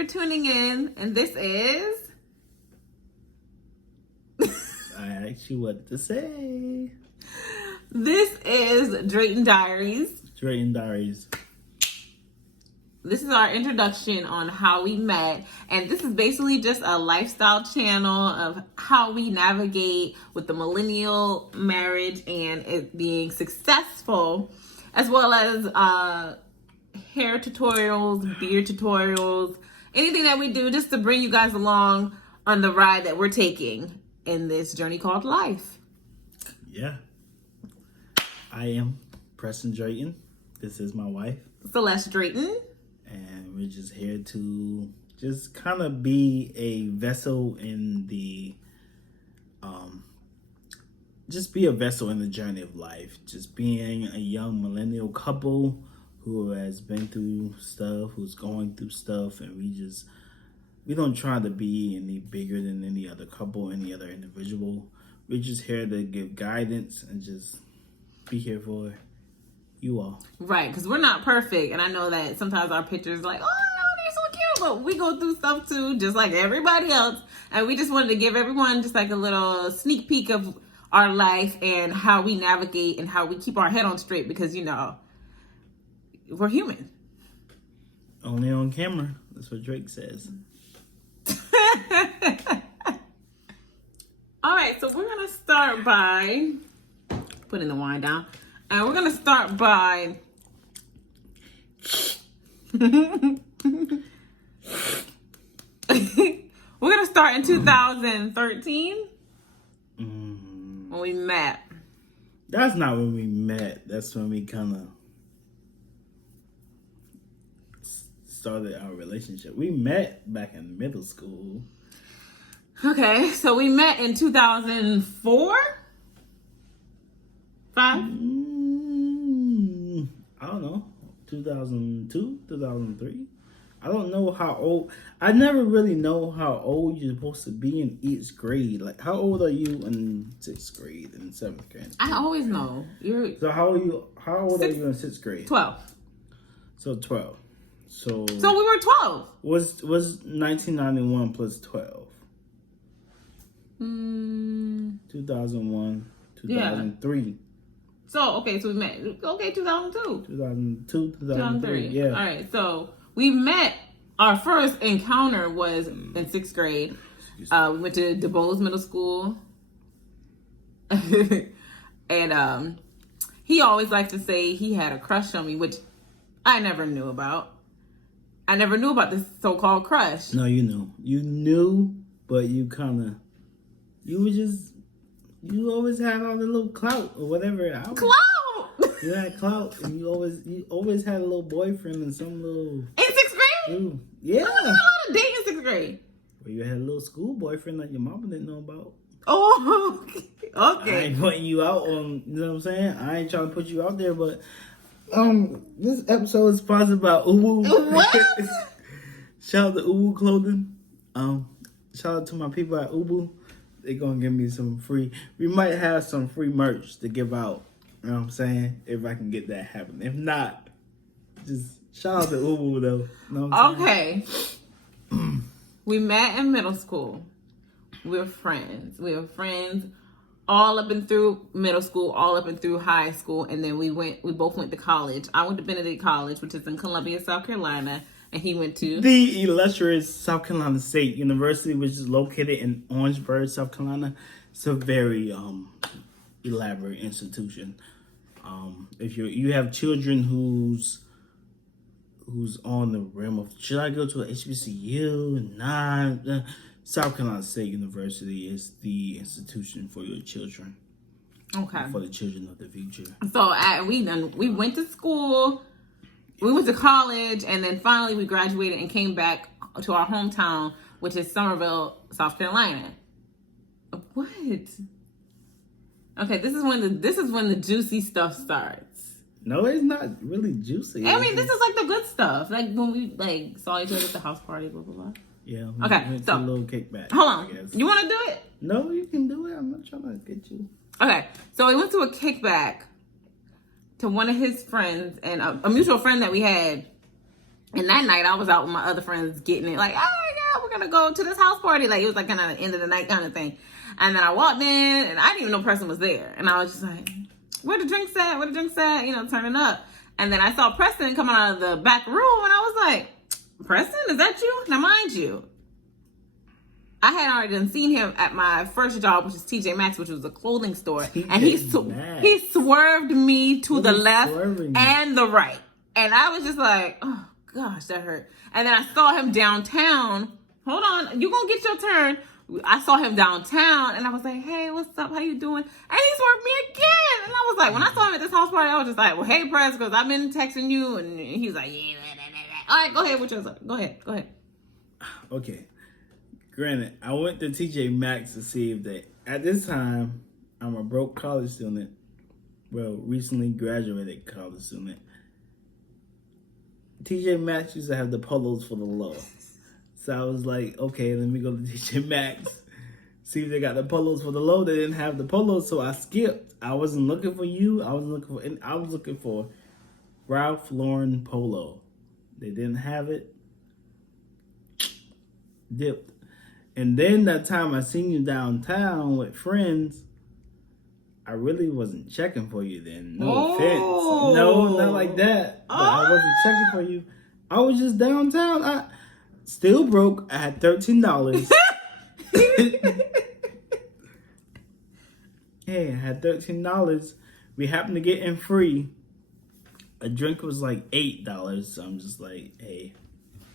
for tuning in. And this is... I asked you what to say. This is Drayton Diaries. Drayton Diaries. This is our introduction on how we met. And this is basically just a lifestyle channel of how we navigate with the millennial marriage and it being successful, as well as hair tutorials, beard tutorials, anything that we do just to bring you guys along on the ride that we're taking in this journey called life. Yeah. I am Preston Drayton. This is my wife, Celeste Drayton. And we're just here to just kind of be a vessel in the, just be a vessel in the journey of life. Just being a young millennial couple who has been through stuff, who's going through stuff, and we don't try to be any bigger than any other couple, any other individual. We're just here to give guidance and just be here for you all. Right, because we're not perfect. And I know that sometimes our pictures like, oh, they're so cute. But we go through stuff too, just like everybody else. And we just wanted to give everyone just like a little sneak peek of our life and how we navigate and how we keep our head on straight because, you know, we're human. Only on camera. That's what Drake says. All right, so we're going to start by putting the wine down. And we're going to start by we're going to start in 2013 when we met. That's not when we met. That's when we kind of started our relationship. We met back in middle school. Okay, so we met in 2004? 5? I don't know. 2002, 2003. I don't know how old. I never really know how old you're supposed to be in each grade. Like, how old are you in 6th grade and 7th grade? I always know. So how old are you in 6th grade? 12. So 12. So we were 12. Was 1991 plus 12? 2001, 2003. Yeah. So, okay, so we met. Okay, 2002. 2002, 2003. Yeah. All right, so we met. Our first encounter was in 6th grade. We went to DuBose Middle School. And he always liked to say he had a crush on me, which I never knew about. I never knew about this so-called crush. No, you knew. You knew, but you always had all the little clout or whatever. Clout! You had clout, and you always had a little boyfriend and some little... In 6th grade? Dude, yeah. I wasn't allowed to date in 6th grade. Well, you had a little school boyfriend that your mama didn't know about. Oh, okay. I ain't putting you out on, you know what I'm saying? I ain't trying to put you out there, but this episode is sponsored by Uwu. What? Shout out to Uwu Clothing. Shout out to my people at Uwu. They're gonna give me some free. We might have some free merch to give out. You know what I'm saying? If I can get that happen. If not, just shout out to Uwu though. You know what I'm Okay. We met in middle school. We were friends. All up and through middle school, all up and through high school, and then we both went to college. I went to Benedict College, which is in Columbia, South Carolina, and he went to the illustrious South Carolina State University, which is located in Orangeburg, South Carolina. It's a very elaborate institution. If you have children who's on the rim of, should I go to a HBCU? Nah. South Carolina State University is the institution for your children. Okay. For the children of the future. So we went to school, we went to college, and then finally we graduated and came back to our hometown, which is Summerville, South Carolina. What? Okay, this is when the juicy stuff starts. No, it's not really juicy. I mean, this is like the good stuff. Like when we saw each other at the house party, blah blah blah. Yeah. Okay, so a little kickback. Hold on. You want to do it? No, you can do it. I'm not trying to get you. Okay, so we went to a kickback to one of his friends and a mutual friend that we had. And that night I was out with my other friends getting it like, oh yeah, we're gonna go to this house party. Like it was like kind of end of the night kind of thing. And then I walked in and I didn't even know Preston was there. And I was just like, where the drinks at? Where the drinks at? You know, turning up. And then I saw Preston coming out of the back room and I was like, Preston, is that you? Now mind you, I had already done seen him at my first job, which is TJ Maxx, which was a clothing store. And he swerved me to the left and the right. And I was just like, oh gosh, that hurt. And then I saw him downtown. Hold on, you gonna get your turn. I saw him downtown and I was like, hey, what's up? How you doing? And he swerved me again. And I was like, when I saw him at this house party, I was just like, well, hey, Press, because I've been texting you. And he's like, yeah, all right, go ahead with yours. Go ahead. Okay. Granted, I went to TJ Maxx to see if they, at this time, I'm a broke college student. Well, recently graduated college student. TJ Maxx used to have the polos for the low. So I was like, okay, let me go to TJ Maxx, see if they got the polos for the low. They didn't have the polos, so I skipped. I wasn't looking for you. I was looking for Ralph Lauren polo. They didn't have it. Dipped. And then that time I seen you downtown with friends, I really wasn't checking for you then. No offense. No, not like that. But I wasn't checking for you. I was just downtown. I still broke. I had $13. Hey, I had $13. We happened to get in free. A drink was like $8. So I'm just like, hey,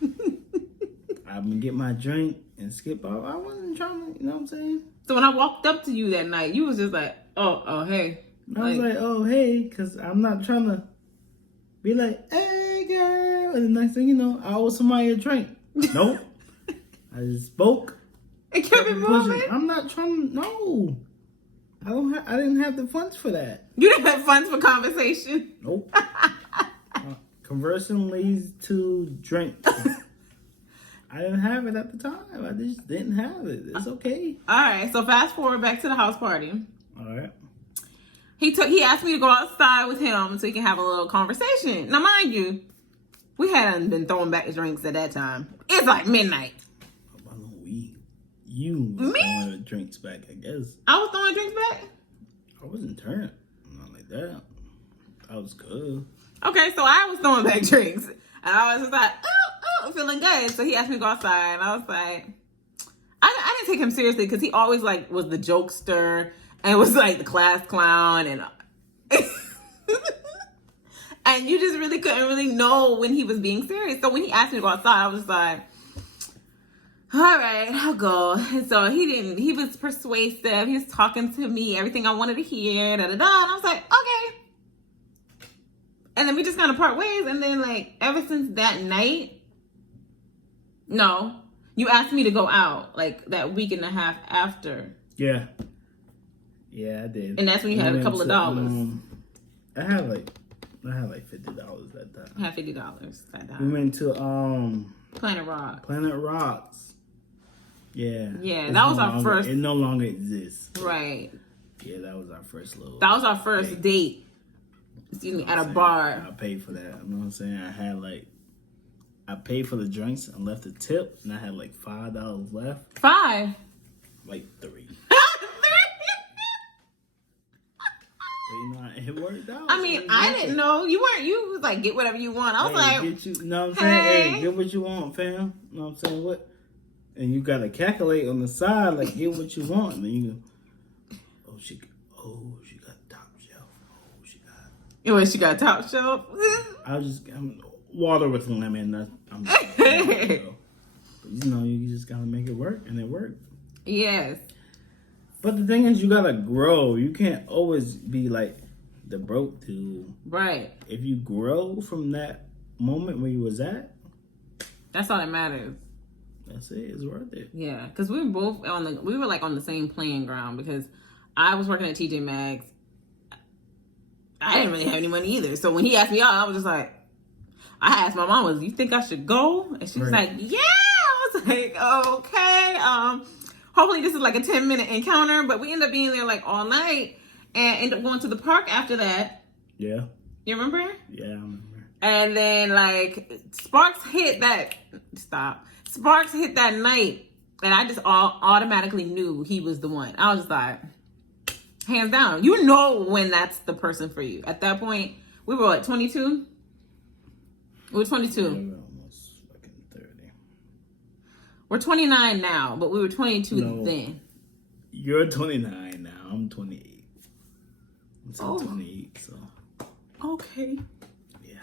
I'm gonna get my drink and skip off. I wasn't trying to, you know what I'm saying? So when I walked up to you that night, you was just like, oh, hey. I was like, oh, hey, because I'm not trying to be like, hey, girl. And the next thing you know, I owe somebody a drink. Nope. I just spoke. It kept it moving. I'm not trying to, no. I didn't have the funds for that. You didn't have funds for conversation? Nope. Conversing leads to drink. I didn't have it at the time. I just didn't have it. It's okay. All right. So fast forward back to the house party. All right. He asked me to go outside with him so he can have a little conversation. Now, mind you, we hadn't been throwing back the drinks at that time. It's like midnight. You was throwing the drinks back, I guess. I was throwing drinks back? I wasn't turned. Not like that. I was good. Okay, so I was throwing back drinks. And I was just like, feeling good. So he asked me to go outside. And I was like, I didn't take him seriously because he always like was the jokester and was like the class clown. And and you just really couldn't really know when he was being serious. So when he asked me to go outside, I was just like, all right, I'll go. And so he was persuasive. He was talking to me, everything I wanted to hear, And I was like, okay. And then we just kind of part ways. And then like, ever since that night, no, you asked me to go out like that week and a half after. Yeah, I did. And that's when you had a couple of dollars. I had like $50 that time. I had $50 that time. We went to Planet Rock. Planet Rocks. Yeah. Yeah, that was our first. It no longer exists. Right. Yeah, that was our first little. That was our first date. Excuse me, at a bar. I paid for that. You know what I'm saying? I paid for the drinks and left a tip, and I had like $5 left. 5. Like 3. You know, it worked out. I mean, I didn't know. You was like, get whatever you want. I was like, you know what I'm saying? Hey, get what you want, fam. You know what I'm saying? What? And you got to calculate on the side, like, get what you want. And then you go, she got top shelf. She got top shelf? I'm water with lemon. But, you know, you just got to make it work, and it worked. Yes. But the thing is, you gotta grow. You can't always be like the broke dude. Right. If you grow from that moment where you was at, that's all that matters. That's it. It's worth it. Yeah, because we were both we were like on the same playing ground because I was working at TJ Maxx. I didn't really have any money either. So when he asked me out, I was just like, I asked my mom, "Do you think I should go?" And she was like, "Yeah." I was like, "Okay." Hopefully this is like a 10-minute encounter, but we ended up being there like all night and ended up going to the park after that. Yeah. You remember? Yeah, I remember. And then like sparks hit that night, and I just automatically knew he was the one. I was just like, hands down. You know when that's the person for you. At that point, we were what, 22? We were 22. Yeah, we're almost fucking 30. We're 29 now, but we were 22 No. then. You're 29 now. I'm 28. I'm still Oh. 28, so. Okay. Yeah.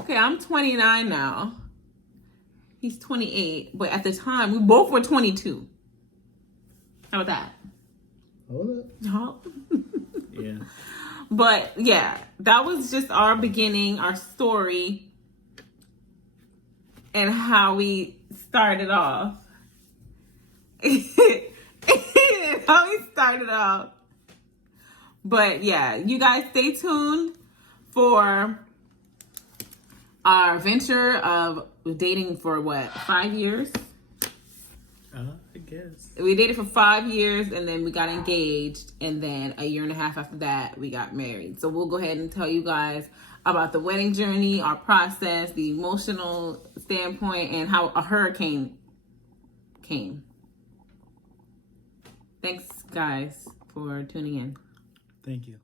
Okay, I'm 29 now. He's 28, but at the time, we both were 22. How about that? Hold up. Huh? Yeah. But yeah, that was just our beginning, our story, and how we started off. But yeah, you guys stay tuned for our venture of dating for what, 5 years? I guess. We dated for 5 years, and then we got engaged, and then a year and a half after that, we got married. So we'll go ahead and tell you guys about the wedding journey, our process, the emotional standpoint, and how a hurricane came. Thanks, guys, for tuning in. Thank you.